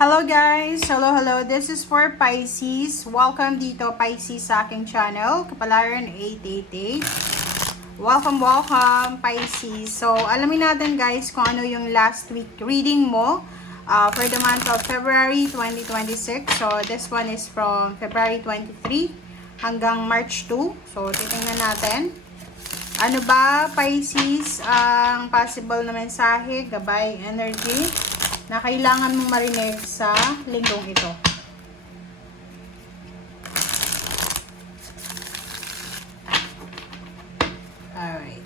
Hello guys! Hello! This is for Pisces. Welcome dito Pisces sa aking channel, Kapalaran 888. Welcome Pisces. So, alamin natin guys kung ano yung last week reading mo for the month of February 2026. So, this one is from February 23 hanggang March 2. So, titingnan natin. Ano ba Pisces ang possible na mensahe, gabay, energy na kailangan mong marinig sa linggong ito? Alright.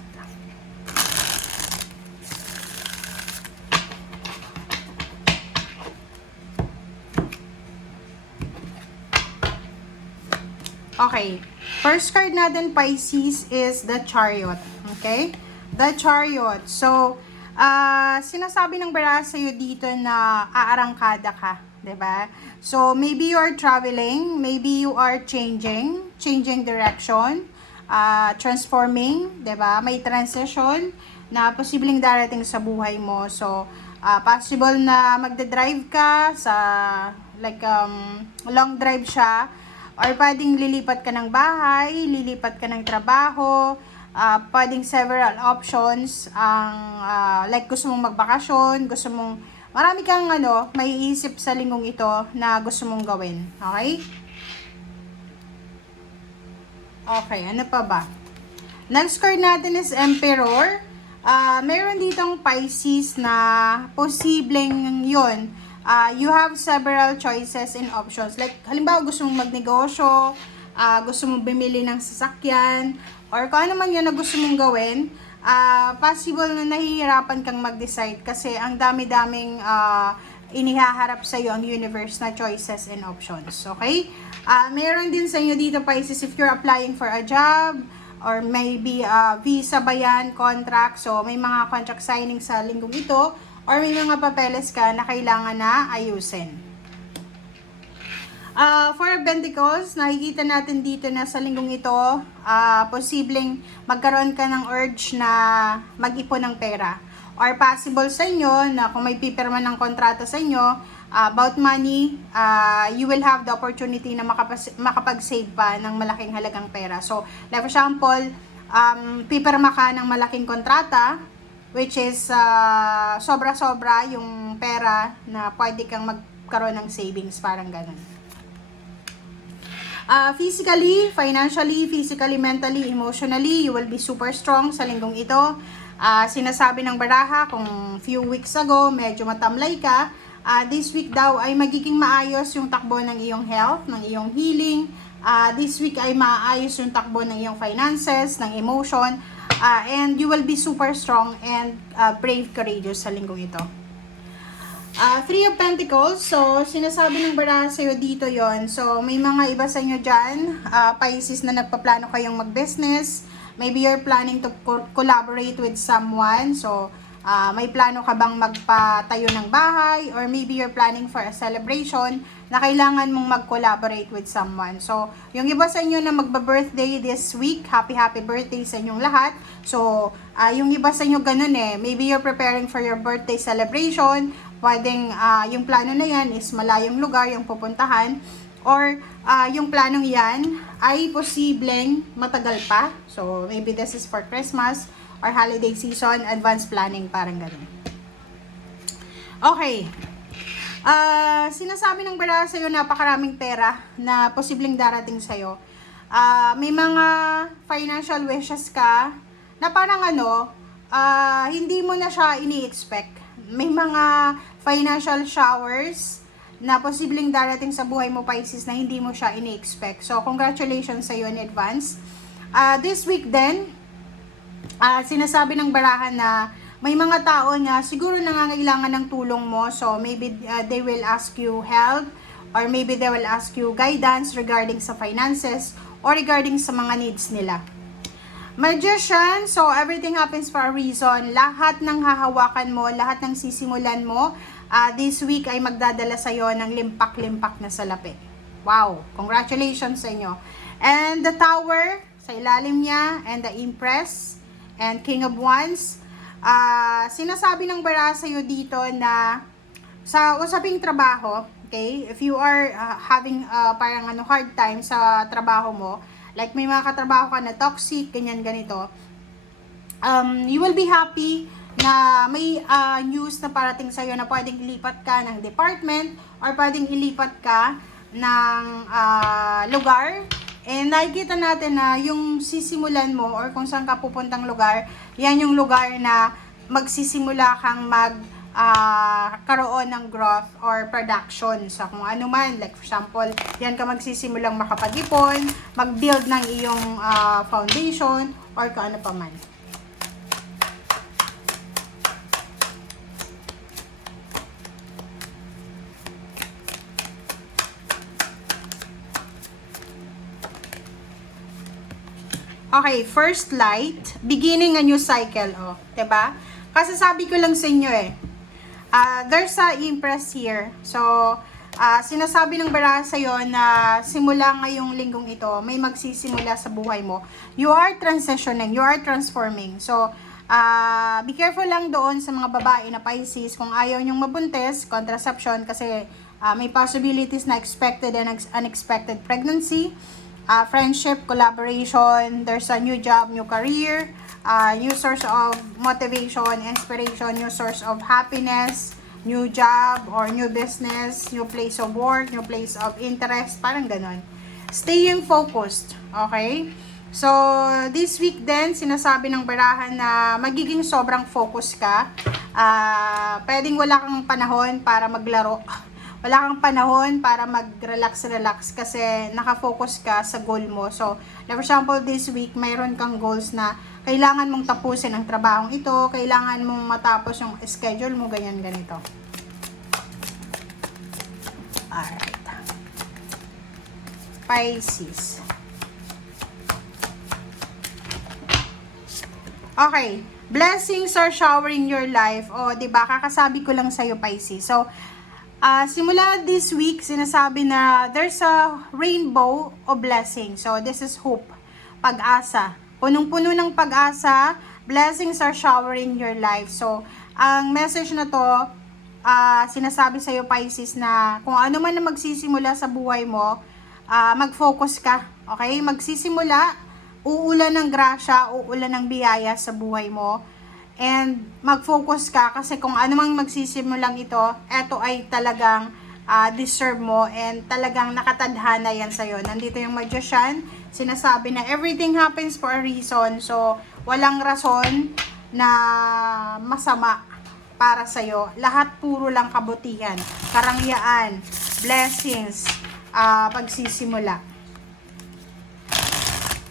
Okay. First card natin, Pisces, is the Chariot. Okay? The Chariot. So, sinasabi ng baraha sa'yo dito na aarangkada ka, 'di ba? So, maybe you are traveling, maybe you are changing direction, transforming, 'di ba? May transition na posibleng darating sa buhay mo. So, possible na magde-drive ka sa long drive siya, or pwedeng lilipat ka ng bahay, lilipat ka ng trabaho. Pwedeng several options ang like gusto mong magbakasyon, gusto mong marami kang may iisip sa linggong ito na gusto mong gawin. Okay? Okay, ano pa ba? Next card natin is Emperor. Meron ditong Pisces na posibleng yun. You have several choices and options. Like, halimbawa gusto mong magnegosyo, gusto mong bumili ng sasakyan, or kung ano man yun na gusto mong gawin, possible na nahihirapan kang mag-decide kasi ang dami-daming inihaharap sa iyo ang universe na choices and options. Okay? Meron din sa inyo dito, Pisces, if you're applying for a job, or maybe visa ba yan, contract, so may mga contract signing sa linggong ito, or may mga papeles ka na kailangan na ayusin. For Pentacles, nakikita natin dito na sa linggong ito, posibleng magkaroon ka ng urge na mag-ipon ng pera. Or possible sa inyo na kung may pipirma ng kontrata sa inyo about money, you will have the opportunity na makapag-save pa ng malaking halagang pera. So, like for example, pipirma ka ng malaking kontrata, which is sobra-sobra yung pera na pwede kang magkaroon ng savings, parang ganun. Physically, financially, mentally, emotionally, you will be super strong sa linggong ito. Sinasabi ng baraha, kung few weeks ago, medyo matamlay ka, this week daw ay magiging maayos yung takbo ng iyong health, ng iyong healing. This week ay maayos yung takbo ng iyong finances, ng emotion, and you will be super strong and brave, courageous sa linggong ito. Three of Pentacles, so sinasabi ng baraha sa'yo dito yon. So may mga iba sa inyo dyan, Pisces, na nagpaplano kayong mag-business. Maybe you're planning to collaborate with someone. So may plano ka bang magpatayo ng bahay, or maybe you're planning for a celebration na kailangan mong mag-collaborate with someone. So yung iba sa inyo na magba-birthday this week, happy birthday sa inyong lahat. So yung iba sa inyo ganun maybe you're preparing for your birthday celebration. Pwedeng yung plano na yan is malayong lugar yung pupuntahan, or yung planong yan ay posibleng matagal pa. So maybe this is for Christmas or holiday season, advanced planning, parang ganun. Okay. Sinasabi ng baraha sa'yo, napakaraming pera na posibleng darating sa'yo. May mga financial wishes ka na parang hindi mo na siya ini-expect. May mga financial showers na posibleng darating sa buhay mo, Pisces, na hindi mo siya ini-expect. So, congratulations sa iyo in advance. This week din, sinasabi ng baraha na may mga tao na siguro nangangailangan ng tulong mo. So, maybe they will ask you help, or maybe they will ask you guidance regarding sa finances or regarding sa mga needs nila. Magician, so everything happens for a reason. Lahat ng hahawakan mo, lahat ng sisimulan mo, this week ay magdadala sa'yo ng limpak-limpak na salapi. Wow! Congratulations sa inyo. And the Tower, sa ilalim niya, and the Empress, and King of Wands. Sinasabi ng baraha sa'yo dito na sa usaping trabaho, okay, if you are having parang hard time sa trabaho mo, like may mga katrabaho ka na toxic, ganyan ganito, you will be happy na may news na parating sa'yo na pwedeng ilipat ka ng department or pwedeng ilipat ka ng lugar. And nakikita natin na yung sisimulan mo or kung saan ka pupuntang lugar, yan yung lugar na magsisimula kang karoon ng growth or production sa kung ano man. Like for example, yan ka magsisimulang makapag-ipon, mag-build ng iyong foundation or kung ano pa man. Okay, first light, beginning a new cycle, oh, 'di ba? Kasi sabi ko lang sa inyo there's a impress here. So, sinasabi ng baraha sa iyo na simula ngayong linggong ito, may magsisimula sa buhay mo. You are transitioning, you are transforming. So, be careful lang doon sa mga babae na Pisces kung ayaw nyong mabuntis, contraception, kasi may possibilities na expected and unexpected pregnancy. Friendship, collaboration, there's a new job, new career, new source of motivation, inspiration, new source of happiness, new job or new business, new place of work, new place of interest, parang ganon. Staying focused, okay? So, this week din, sinasabi ng barahan na magiging sobrang focus ka. Pwedeng wala kang panahon para maglaro. Wala kang panahon para mag-relax kasi nakafocus ka sa goal mo. So, for example, this week, mayroon kang goals na kailangan mong tapusin ang trabahong ito, kailangan mong matapos yung schedule mo, ganyan, ganito. Alright. Pisces. Okay. Blessings are showering your life. O, diba? Kakasabi ko lang sa'yo, Pisces. So, simula this week, sinasabi na there's a rainbow of blessing. So, this is hope. Pag-asa. Punong-puno ng pag-asa. Blessings are showering your life. So, ang message na to, sinasabi sa'yo, Pisces, na kung ano man na magsisimula sa buhay mo, mag-focus ka. Okay? Magsisimula, uulan ng grasya, uulan ng biyaya sa buhay mo. And mag-focus ka kasi kung ano mang magsisimulang ito, eto ay talagang deserve mo and talagang nakatadhana yan sa'yo. Nandito yung Magician, sinasabi na everything happens for a reason. So, walang rason na masama para sa'yo. Lahat puro lang kabutihan, karangyaan, blessings, pagsisimula.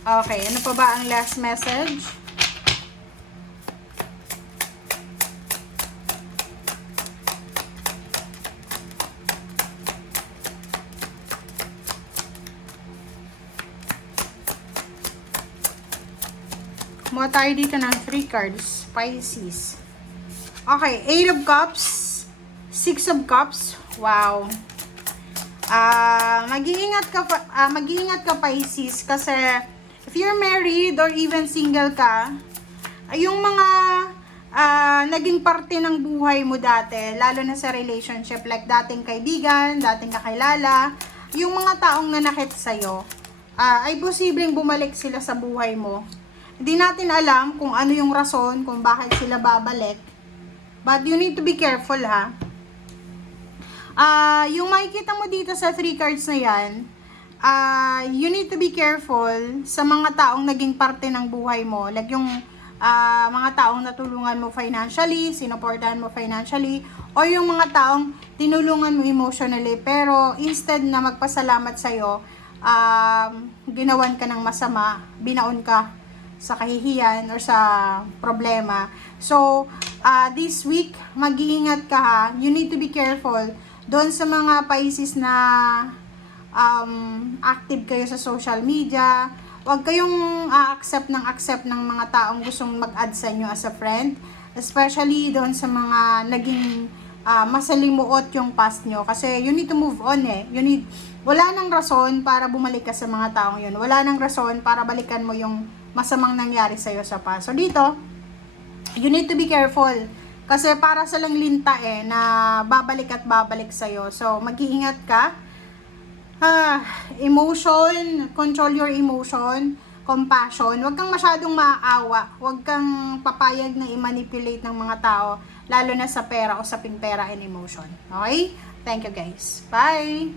Okay, ano pa ba ang last message? Kumuha tayo dito ng 3 cards, Pisces. Okay, 8 of Cups, 6 of Cups. Wow. Mag-iingat ka, Pisces, kasi if you're married or even single ka, yung mga naging parte ng buhay mo dati, lalo na sa relationship, like dating kaibigan, dating kakilala, yung mga taong nanakit sa'yo, ay posibleng bumalik sila sa buhay mo. Hindi natin alam kung ano yung rason kung bakit sila babalik. But you need to be careful, ha. Yung makikita mo dito sa 3 cards na yan, you need to be careful sa mga taong naging parte ng buhay mo. Like yung mga taong natulungan mo financially, sinuportahan mo financially, or yung mga taong tinulungan mo emotionally, pero instead na magpasalamat sa'yo, ginawan ka ng masama, binaon ka sa kahihiyan or sa problema. So, this week, mag-iingat ka, ha. You need to be careful doon sa mga Pisces na active kayo sa social media. Huwag kayong accept ng mga taong gustong mag-add sa inyo as a friend. Especially doon sa mga naging masalimuot yung past nyo. Kasi you need to move on, eh. Wala nang rason para bumalik ka sa mga taong yun. Wala nang rason para balikan mo yung masamang nangyari sa'yo sa past. So, dito, you need to be careful. Kasi para silang linta na babalik at babalik sa'yo. So, mag-iingat ka. Emotion, control your emotion, compassion. Huwag kang masyadong maaawa. Huwag kang papayag na i-manipulate ng mga tao, lalo na sa pera, usaping pera and emotion. Okay? Thank you guys. Bye!